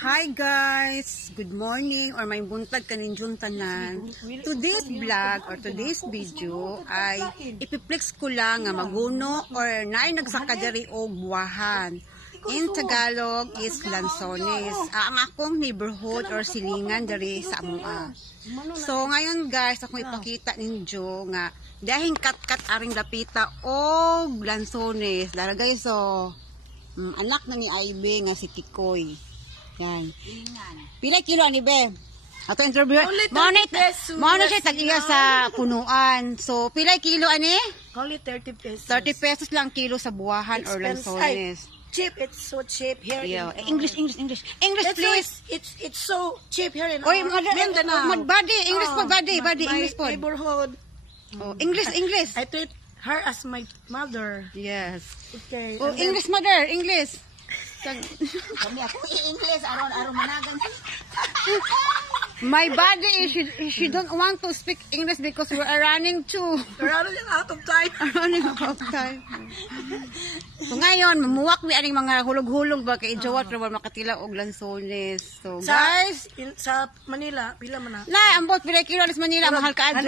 Hi guys! Good morning or may buntag kaninjong tanan. Today's vlog or today's video ay ipiplex ko lang nga maguno or naay nagsakadari o buwahan. In Tagalog is lansones. Ang akong neighborhood or silingan dari sa amua. So ngayon guys, ako ipakita ninyo nga dahil kat-kat aring lapita o lansones. Dara guys, so anak na ni Aibe nga si Kikoy. Yan. Pila kilo ni Be? Ato interview. Mao siya tag-iya sa punuan. So pila kilo ani? Only 30 pesos. 30 pesos lang kilo sa buwahan or lansones. Cheap, it's so cheap here. Yeah. English please. It's so cheap here in Mindanao. Body, English po, body, English po. Neighborhood. Oh, English. I treat her as my mother. Yes. Okay. Oh, English mother, English. Kami ako English aron managan. My body is she don't want to speak English because we are running too. We're out of time. Running out of time. So ngayon, mamuwak mi aning mga hulog-hulog ba kay Jawat ra makatila og lansones. So guys, sa Manila pila man na? Na ambot pila kilo sa Manila mahal ka adto.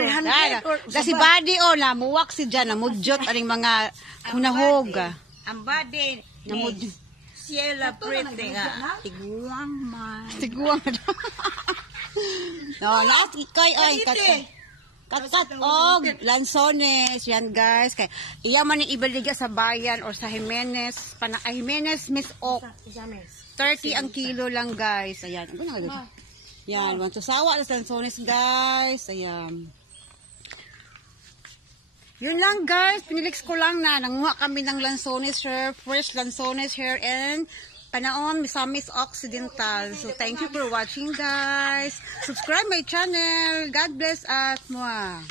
Da si body o na muwak si diyan na mudjot aning mga hunahog. Ang body ni Ciela Prete nga tiguang man. Tiguang. No, last ikay ay kat og lansones yan guys kay iya man ni ibaliga sa bayan or sa Jimenez Jimenez Miss Ok 30 ang kilo lang guys. Ayan yan want to sawa sa lansones guys. Ayan yun lang guys, pinilix ko lang na nanguha kami ng lansones here, fresh lansones here and Panaon, Misamis Occidental. So thank you for watching guys. Subscribe my channel. God bless us. Mwah.